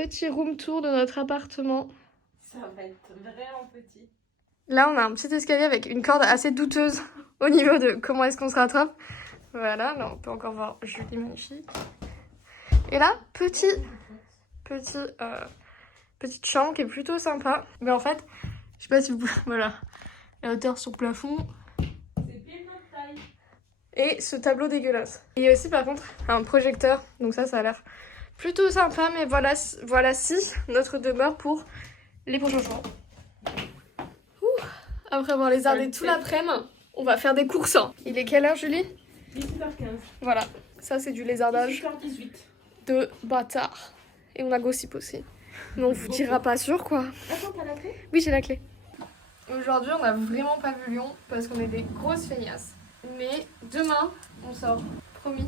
Petit room tour de notre appartement. Ça va être vraiment petit. Là, on a un petit escalier avec une corde assez douteuse au niveau de comment est-ce qu'on se rattrape. Voilà, là, on peut encore voir Julie magnifique. Et là, petite chambre qui est plutôt sympa. Mais en fait, je sais pas si vous... Voilà, la hauteur sur le plafond. C'est pile notre taille. Et ce tableau dégueulasse. Il y a aussi par contre un projecteur, donc ça a l'air plutôt sympa, mais voici notre demeure pour les prochains jours. Après avoir lézardé tout l'après-midi, on va faire des courses. Il est quelle heure, Julie? 18h15. Voilà, ça c'est du lézardage 18h18. de bâtard. Et on a gossip aussi. Mais on vous dira pas sûr quoi. Attends, t'as la clé? Oui, j'ai la clé. Aujourd'hui, on n'a vraiment pas vu Lyon parce qu'on est des grosses feignasses. Mais demain, on sort, promis.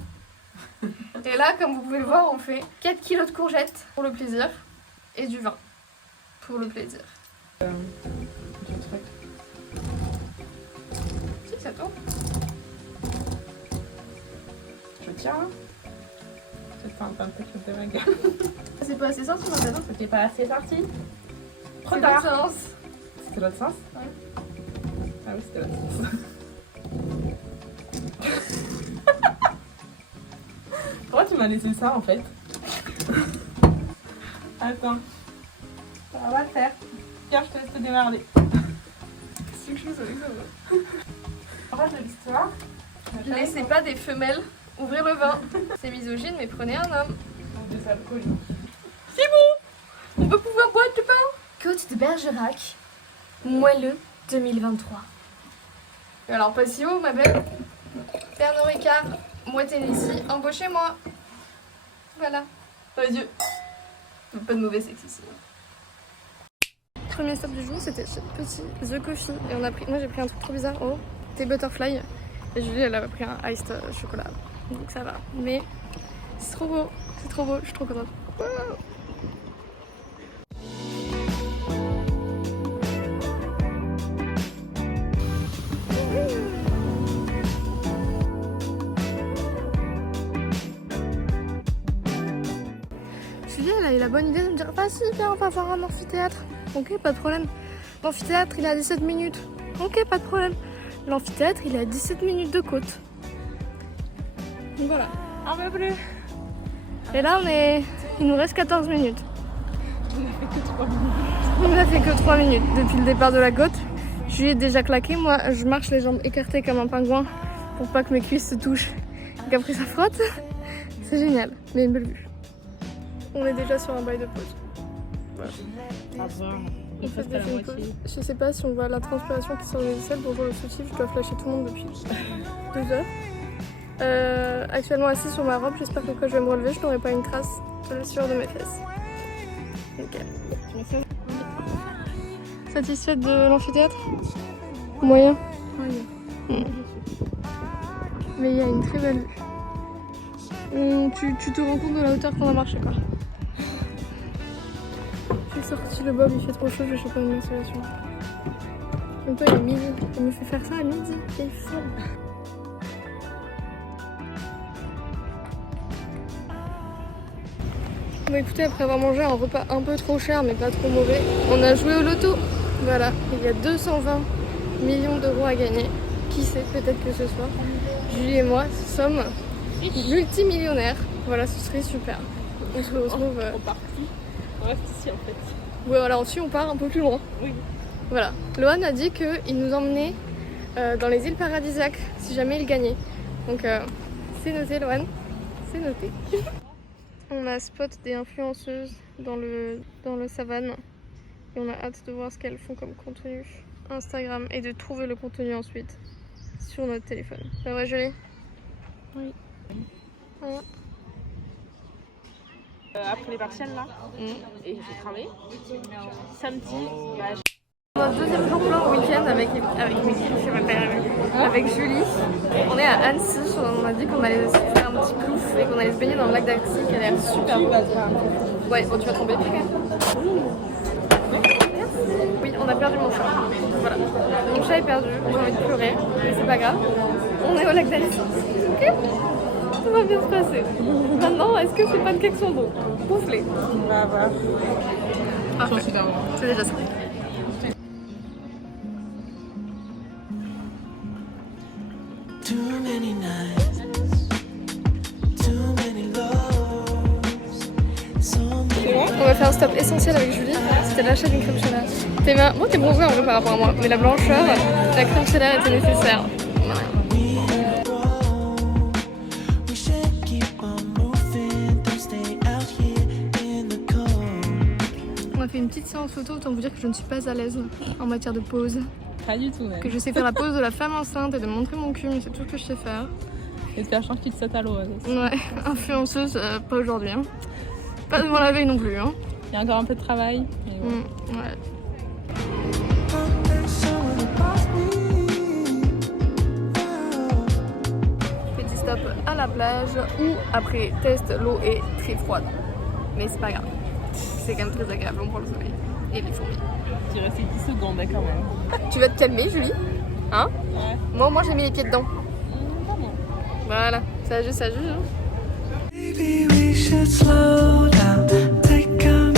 Et là, comme vous pouvez le voir, on fait 4 kilos de courgettes pour le plaisir et du vin pour le plaisir. Du truc. Si, ça tourne. Je tiens. Hein. C'est un peu de ma gueule. C'est pas assez sorti, non? C'était pas assez sorti. Trop C'est tard. l'autre sens. C'était l'autre sens? Ouais. Ah oui, c'était l'autre sens. Pourquoi tu m'as laissé ça en fait? Attends. On va le faire. Tiens, je te laisse te démerder. C'est quelque chose avec ça. En fait, l'histoire. Laissez pas des femelles ouvrir le vin. C'est misogyne, mais prenez un homme. Des alcooliques. C'est bon! On va pouvoir boire du pain. Côte de Bergerac, moelleux 2023. Et alors, pas si haut, ma belle. Pernod Ricard, moi Tennessee, embauchez-moi. Voilà. Adieu. Pas de mauvais sexe ici. Premier stop du jour, c'était ce petit The Coffee. Et on a pris, moi j'ai pris un truc trop bizarre, oh, thé butterfly. Et Julie, elle a pris un iced chocolat. Donc ça va. Mais c'est trop beau, je suis trop contente. Wow. Julie, elle a eu la bonne idée de me dire « Vas-y, viens, on va voir un amphithéâtre. » Ok, pas de problème. L'amphithéâtre, il est à 17 minutes. Ok, pas de problème. L'amphithéâtre, il est à 17 minutes de côte. Donc voilà. Un peu plus. Et là, il nous reste 14 minutes. On a fait que 3 minutes. On n'a fait que 3 minutes depuis le départ de la côte. Julie est déjà claquée. Moi, je marche les jambes écartées comme un pingouin pour pas que mes cuisses se touchent. Donc après, ça frotte. C'est génial. Mais une belle vue. On est déjà sur un bail de pause. Voilà. Ah bon. On fait déjà une pause. Je sais pas si on voit la transpiration qui sort des aisselles. Bonjour le soutif, je dois flasher tout le monde depuis 2 heures. Actuellement assis sur ma robe, j'espère que quand je vais me relever, je n'aurai pas une trace de la sueur de mes fesses. Nickel. Satisfaite de l'amphithéâtre? Moyen. Mais il y a une très belle vue. Tu te rends compte de la hauteur qu'on a marché quoi. J'ai sorti le bob, il fait trop chaud, je vais choper une installation. En même temps il est midi, elle me fait faire ça à midi, quelle folle. Bon écoutez, après avoir mangé un repas un peu trop cher mais pas trop mauvais, on a joué au loto. Voilà, il y a 220 millions d'euros à gagner. Qui sait, peut-être que ce soir, Julie et moi sommes multimillionnaires. Voilà, ce serait super. On se retrouve... On part plus. On reste ici en fait. Ouais, voilà, ensuite on part un peu plus loin. Oui. Voilà. Lohan a dit qu'il nous emmenait dans les îles paradisiaques si jamais il gagnait. Donc c'est noté, Lohan. C'est noté. On a spot des influenceuses dans le savane. Et on a hâte de voir ce qu'elles font comme contenu Instagram et de trouver le contenu ensuite sur notre téléphone. Ça va, Julie? Oui. Voilà. Après les partiels là, et j'ai cramé. Samedi, Notre deuxième jour plein week-end avec Julie. On est à Annecy, on a dit qu'on allait se faire un petit plouf et qu'on allait se baigner dans le lac d'Annecy qui a l'air super beau. Ouais, bon tu vas tomber. Oui, on a perdu mon chat. Voilà. Mon chat est perdu, j'ai envie de pleurer, mais c'est pas grave. On est au lac d'Annecy. Ok. va bien se passer. Maintenant, est-ce que ces pancakes sont bons? Gonflés. On va voir. Parfait. Super bon. C'est déjà ça. Too many nights, too many lows, so many. On va faire un stop essentiel avec Julie. C'était l'achat d'une crème solaire. T'es bon, t'es bronzée en vrai par rapport à moi, mais la blancheur, la crème solaire était nécessaire. We should keep on moving, don't stay out here in the cold. On a fait une petite séance photo, autant vous dire que je ne suis pas à l'aise en matière de pose. Pas du tout même. Que je sais faire la pose de la femme enceinte et de montrer mon cul, mais c'est tout ce que je sais faire. Et de faire genre qu'il te saute à l'eau. Ouais, influenceuse, pas aujourd'hui. Hein. Pas devant la veille non plus. Hein. Il y a encore un peu de travail. Mais bon. Ouais. There's someone about me. Petit stop à la plage où après test, l'eau est très froide. Mais c'est pas grave. C'est quand même très agréable, on prend le soleil. Et les fourmis. Tu restes 10 secondes quand même. Tu vas te calmer, Julie? Hein? Ouais. Moi, au moins, j'ai mis les pieds dedans. Pardon. Voilà, ça juge, ça juge. Hein. Maybe we should slow down, take a